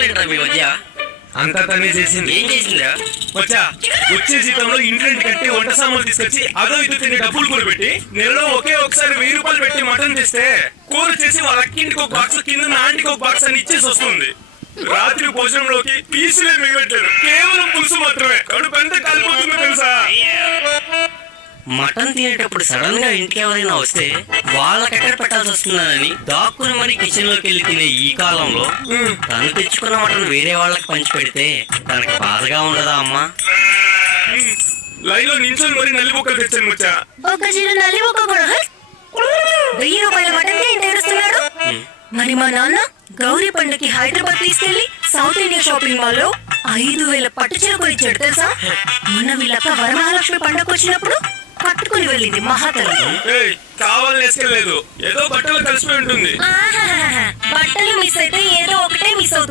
గొడవలేంట్రా మీ మధ్య? అంతా తనే చేసింది. ఏం చేసిందా? వచ్చా వచ్చే జీతంలో ఇంటి కట్టి వంట సామాన్లు తీసుకొచ్చి అదో ఇది తిని డబ్బులు కూడా పెట్టి నెలలో ఒకే ఒకసారి 1000 రూపాయలు పెట్టి మటన్ తెస్తే కూర చేసి వాళ్ళ అక్కింటికి ఒక బాక్స్ కింద నా ఆంటీకి ఒక బాక్స్ అని ఇచ్చేసి వస్తుంది. రాత్రి భోజనంలోకి పీసులే మిగలట్లేదు, కేవలం పులుసు మాత్రమే. కడుపు ఎంత కాలిపోతుందో తెలుసా? మటన్ తినేటప్పుడు సడన్ గా ఇంటికి ఎవరైనా వస్తే వాళ్ళకి ఎక్కడ పెట్టాల్సి వస్తుందని దాక్కుని మరి కిచెన్ లోకి వెళ్ళి తినే ఈ కాలంలో తను తెచ్చుకున్న మటన్ వేరే వాళ్ళకి పంచి పెడితే తనకి బాధగా ఉండదా అమ్మా? లైన్ లో నించొని మరి నల్లి బొక్కలు తెచ్చాను వచ్చా. ఒక జిల్లు నల్లి ఒక్క కూడా 1000 రూపాయల మటన్ ఇంత ఏడుస్తున్నాడు. మరి మా నాన్న గౌరీ పండుగకి హైదరాబాద్ తీసుకెళ్లి సౌత్ ఇండియా షాపింగ్ మాల్ లో 5000 పట్టు చీర కొనిచ్చాడు తెలుసా? మొన్న వీళ్ళక్క వరమహాలక్ష్మి పండుగ వచ్చినప్పుడు కట్టుకుని వెళ్ళింది మహాతల్లి. కావాలని వేసుకెళ్ళలేదు, ఏదో బట్టలు కలిసిపోయి ఉంటుంది. బట్టలు మిస్ అయితే ఏదో ఒకటే మిస్ అవుతుంది.